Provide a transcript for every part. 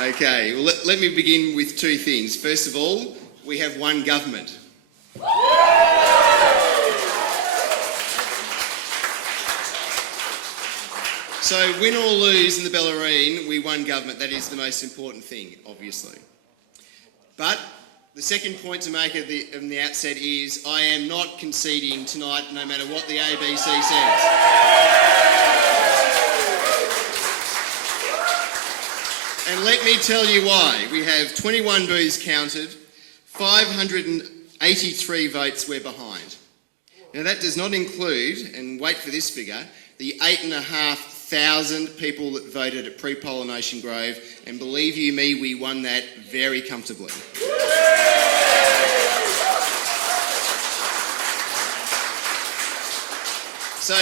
Okay, well, let me begin with two things. First of all, we have one government. So win or lose in the Bellarine, we won government. That is the most important thing, obviously. But the second point to make at the outset is I am not conceding tonight, no matter what the ABC says. And let me tell you why. We have 21 booths counted, 583 votes we're behind. Now that does not include, and wait for this figure, the 8,500 people that voted at pre-poll in Ocean Grove, and believe you me, we won that very comfortably. So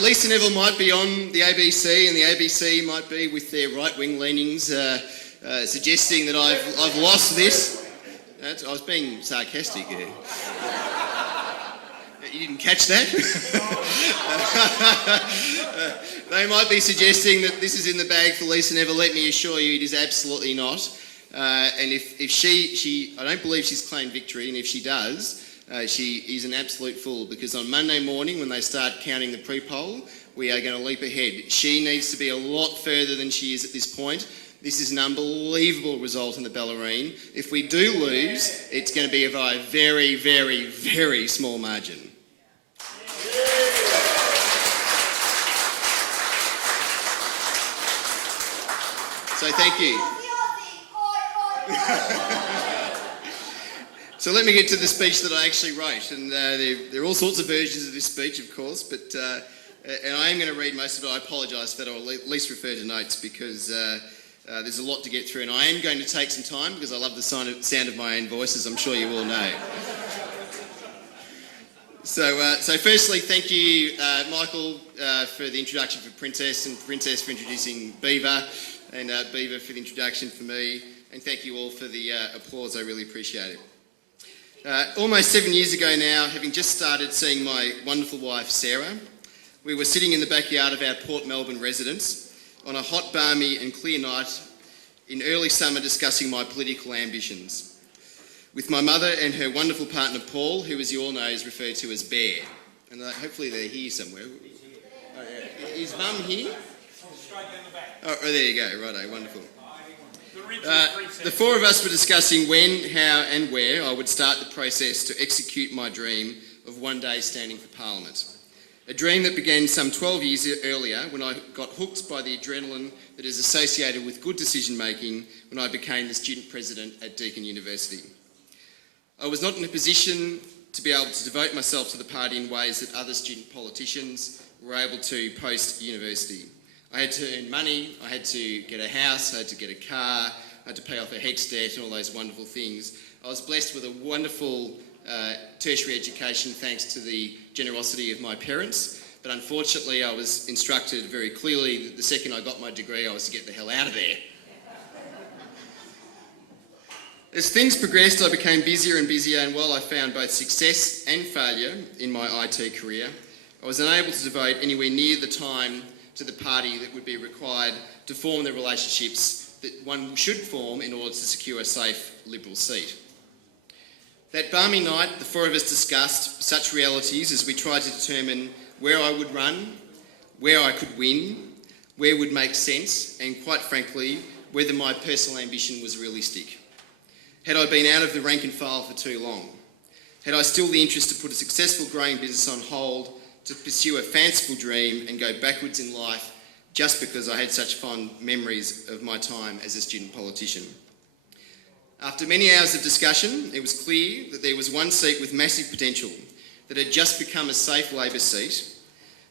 Lisa Neville might be on the ABC, and the ABC might be, with their right-wing leanings, suggesting that I've lost this. I was being sarcastic there. You didn't catch that? They might be suggesting that this is in the bag for Lisa Neville. Let me assure you, it is absolutely not. And if she, I don't believe she's claimed victory, and if she does, she is an absolute fool, because on Monday morning when they start counting the pre-poll, we are going to leap ahead. She needs to be a lot further than she is at this point. This is an unbelievable result in the Bellarine. If we do lose, it's going to be by a very, very, very small margin. So thank you. So let me get to the speech that I actually wrote, and there are all sorts of versions of this speech, of course, but and I am going to read most of it. I apologise for that. I'll at least refer to notes, because there's a lot to get through, and I am going to take some time because I love the sound of my own voice, as I'm sure you all know. So firstly, thank you, Michael, for the introduction for Princess, and Princess for introducing Beaver, and Beaver for the introduction for me, and thank you all for the applause. I really appreciate it. Almost 7 years ago now, having just started seeing my wonderful wife Sarah, we were sitting in the backyard of our Port Melbourne residence on a hot, balmy and clear night in early summer, discussing my political ambitions with my mother and her wonderful partner Paul, who, as you all know, is referred to as Bear. And hopefully they're here somewhere. Oh, yeah. Is Mum here? Straight down the back. Oh, there you go. Righto, wonderful. The four of us were discussing when, how and where I would start the process to execute my dream of one day standing for Parliament. A dream that began some 12 years earlier, when I got hooked by the adrenaline that is associated with good decision making when I became the student president at Deakin University. I was not in a position to be able to devote myself to the party in ways that other student politicians were able to post-university. I had to earn money, I had to get a house, I had to get a car, I had to pay off a HECS debt and all those wonderful things. I was blessed with a wonderful tertiary education thanks to the generosity of my parents, but unfortunately I was instructed very clearly that the second I got my degree I was to get the hell out of there. As things progressed, I became busier and busier, and while I found both success and failure in my IT career, I was unable to devote anywhere near the time to the party that would be required to form the relationships that one should form in order to secure a safe Liberal seat. That balmy night, the four of us discussed such realities as we tried to determine where I would run, where I could win, where would make sense, and quite frankly, whether my personal ambition was realistic. Had I been out of the rank and file for too long? Had I still the interest to put a successful growing business on hold, to pursue a fanciful dream and go backwards in life just because I had such fond memories of my time as a student politician? After many hours of discussion, it was clear that there was one seat with massive potential that had just become a safe Labor seat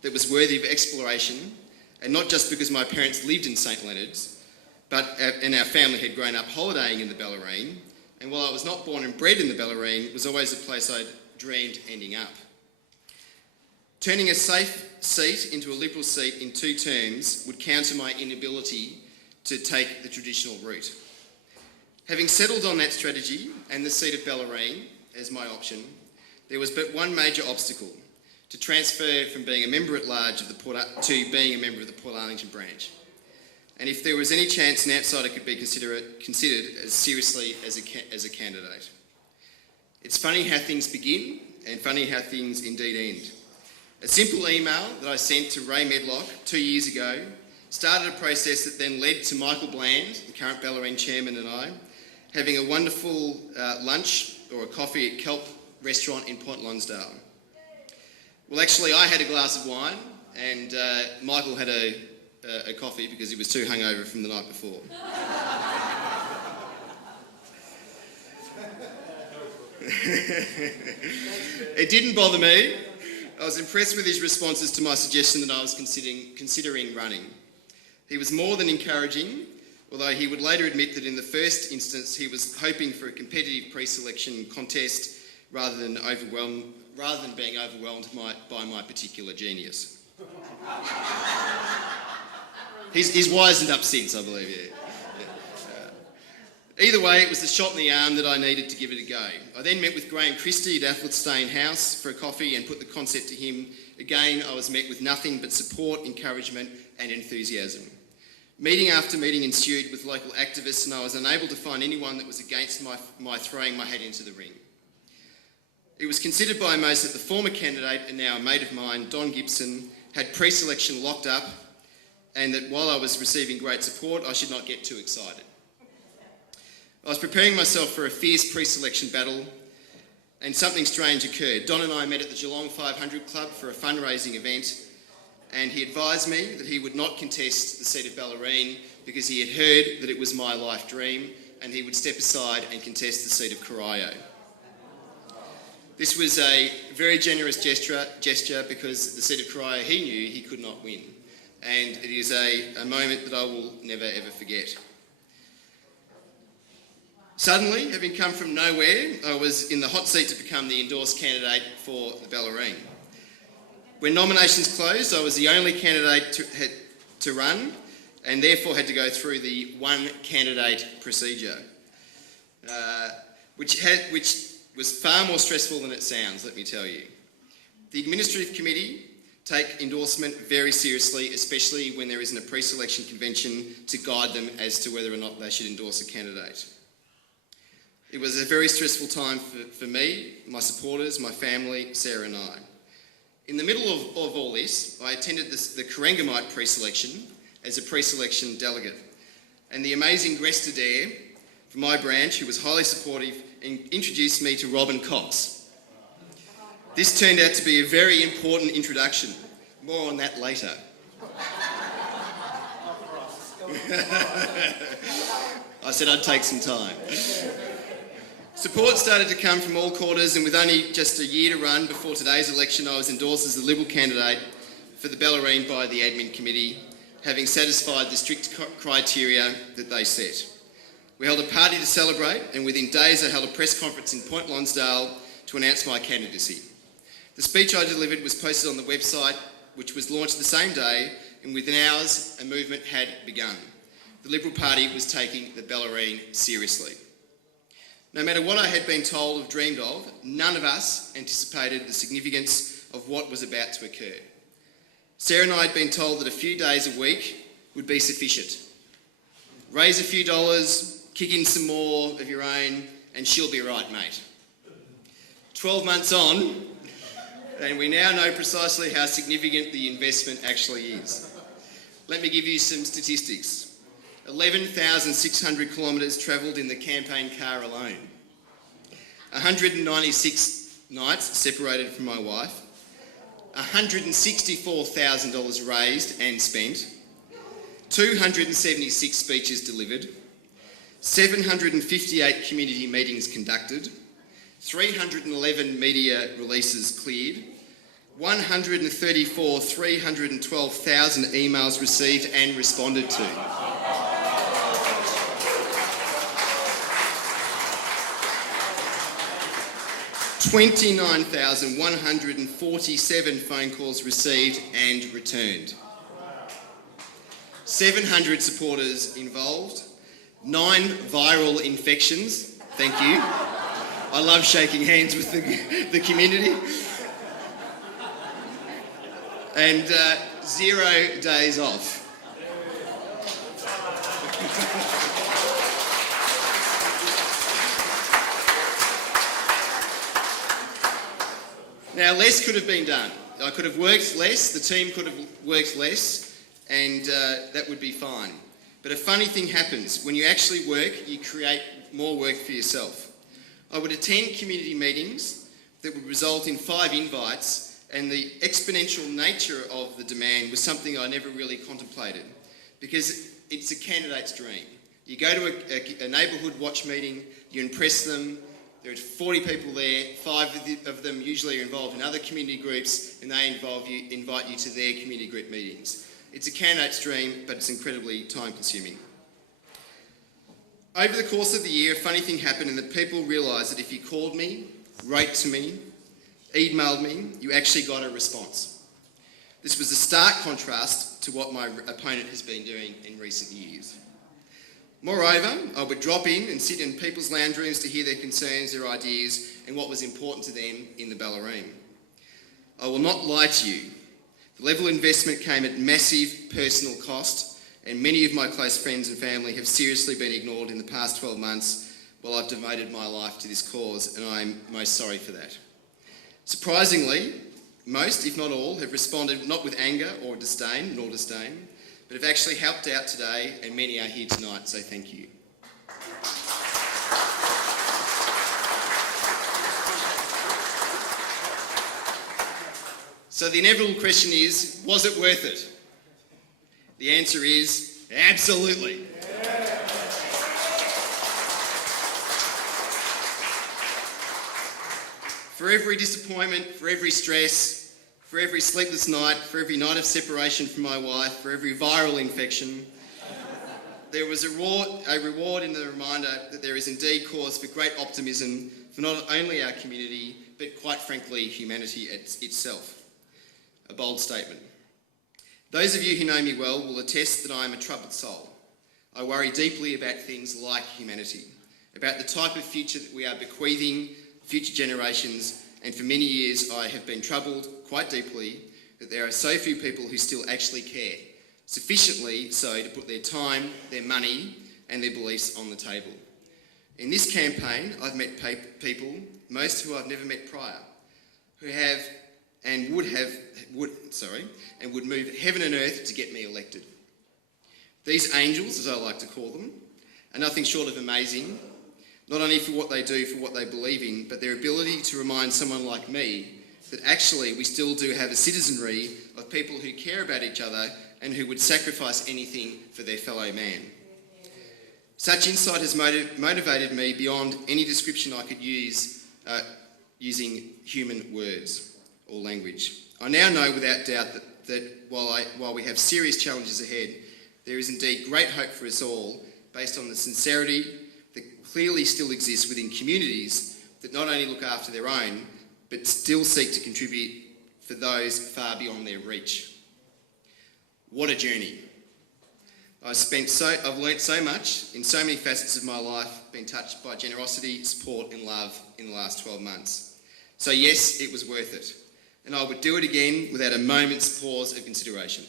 that was worthy of exploration, and not just because my parents lived in St Leonard's, and our family had grown up holidaying in the Bellarine, and while I was not born and bred in the Bellarine, it was always a place I'd dreamed ending up. Turning a safe seat into a Liberal seat in 2 terms would counter my inability to take the traditional route. Having settled on that strategy and the seat of Bellarine as my option, there was but one major obstacle: to transfer from being a member at large of the to being a member of the Port Arlington branch. and if there was any chance an outsider could be considered as seriously as a candidate. It's funny how things begin and funny how things indeed end. A simple email that I sent to Ray Medlock 2 years ago started a process that then led to Michael Bland, the current Bellarine chairman, and I having a wonderful lunch or a coffee at Kelp restaurant in Port Lonsdale. Well, actually, I had a glass of wine and Michael had a coffee because he was too hungover from the night before. It didn't bother me. I was impressed with his responses to my suggestion that I was considering running. He was more than encouraging, although he would later admit that in the first instance he was hoping for a competitive pre-selection contest rather than being overwhelmed by my particular genius. He's wisened up since, I believe, yeah. Either way, it was the shot in the arm that I needed to give it a go. I then met with Graham Christie at Athelstane House for a coffee and put the concept to him. Again, I was met with nothing but support, encouragement and enthusiasm. Meeting after meeting ensued with local activists, and I was unable to find anyone that was against my throwing my head into the ring. It was considered by most that the former candidate and now a mate of mine, Don Gibson, had pre-selection locked up, and that while I was receiving great support, I should not get too excited. I was preparing myself for a fierce pre-selection battle, and something strange occurred. Don and I met at the Geelong 500 Club for a fundraising event, and he advised me that he would not contest the seat of Bellarine because he had heard that it was my life dream, and he would step aside and contest the seat of Corio. This was a very generous gesture because the seat of Corio he knew he could not win, and it is a moment that I will never ever forget. Suddenly, having come from nowhere, I was in the hot seat to become the endorsed candidate for the Bellarine. When nominations closed, I was the only candidate to run, and therefore had to go through the one candidate procedure, which was far more stressful than it sounds, let me tell you. The Administrative Committee take endorsement very seriously, especially when there isn't a pre-selection convention to guide them as to whether or not they should endorse a candidate. It was a very stressful time for me, my supporters, my family, Sarah and I. In the middle of all this, I attended the Corangamite pre-selection as a pre-selection delegate. And the amazing Gresta Dare from my branch, who was highly supportive, introduced me to Robin Cox. This turned out to be a very important introduction. More on that later. I said I'd take some time. Support started to come from all quarters, and with only just a year to run before today's election, I was endorsed as the Liberal candidate for the Bellarine by the Admin Committee, having satisfied the strict criteria that they set. We held a party to celebrate, and within days I held a press conference in Port Lonsdale to announce my candidacy. The speech I delivered was posted on the website, which was launched the same day, and within hours a movement had begun. The Liberal Party was taking the Bellarine seriously. No matter what I had been told or dreamed of, none of us anticipated the significance of what was about to occur. Sarah and I had been told that a few days a week would be sufficient. Raise a few dollars, kick in some more of your own, and she'll be right, mate. 12 months on, and we now know precisely how significant the investment actually is. Let me give you some statistics. 11,600 kilometres travelled in the campaign car alone. 196 nights separated from my wife. $164,000 raised and spent. 276 speeches delivered. 758 community meetings conducted. 311 media releases cleared. 312,000 emails received and responded to. 29,147 phone calls received and returned. 700 supporters involved. 9 viral infections. Thank you. I love shaking hands with the community. And 0 days off. Now, less could have been done. I could have worked less, the team could have worked less, and that would be fine. But a funny thing happens. When you actually work, you create more work for yourself. I would attend community meetings that would result in 5 invites, and the exponential nature of the demand was something I never really contemplated, because it's a candidate's dream. You go to a neighbourhood watch meeting, you impress them, there's 40 people there, 5 of them usually are involved in other community groups, and they invite you to their community group meetings. It's a candidate's dream, but it's incredibly time-consuming. Over the course of the year, a funny thing happened, and that people realised that if you called me, wrote to me, emailed me, you actually got a response. This was a stark contrast to what my opponent has been doing in recent years. Moreover, I would drop in and sit in people's lounge rooms to hear their concerns, their ideas, and what was important to them in the Bellarine. I will not lie to you. The level of investment came at massive personal cost, and many of my close friends and family have seriously been ignored in the past 12 months while I've devoted my life to this cause, and I'm most sorry for that. Surprisingly, most, if not all, have responded not with anger or disdain, but have actually helped out today, and many are here tonight, so thank you. So the inevitable question is, was it worth it? The answer is, absolutely. For every disappointment, for every stress, for every sleepless night, for every night of separation from my wife, for every viral infection, there was a reward in the reminder that there is indeed cause for great optimism for not only our community, but quite frankly, humanity itself. A bold statement. Those of you who know me well will attest that I am a troubled soul. I worry deeply about things like humanity, about the type of future that we are bequeathing future generations, and for many years I have been troubled quite deeply that there are so few people who still actually care, sufficiently so to put their time, their money and their beliefs on the table. In this campaign I've met people, most who I've never met prior, who have and would move heaven and earth to get me elected. These angels, as I like to call them, are nothing short of amazing, not only for what they do, for what they believe in, but their ability to remind someone like me that actually we still do have a citizenry of people who care about each other and who would sacrifice anything for their fellow man. Such insight has motivated me beyond any description I could use using human words or language. I now know without doubt that while we have serious challenges ahead, there is indeed great hope for us all based on the sincerity that clearly still exists within communities that not only look after their own, but still seek to contribute for those far beyond their reach. What a journey. I've learnt so much in so many facets of my life, been touched by generosity, support and love in the last 12 months. So yes, it was worth it. And I would do it again without a moment's pause of consideration.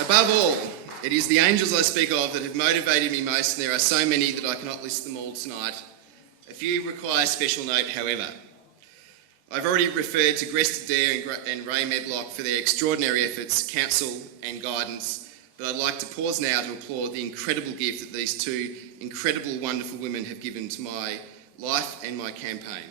Above all, it is the angels I speak of that have motivated me most, and there are so many that I cannot list them all tonight. A few require special note, however. I've already referred to Gresta Dare and Ray Medlock for their extraordinary efforts, counsel and guidance, but I'd like to pause now to applaud the incredible gift that these 2 incredible, wonderful women have given to my life and my campaign.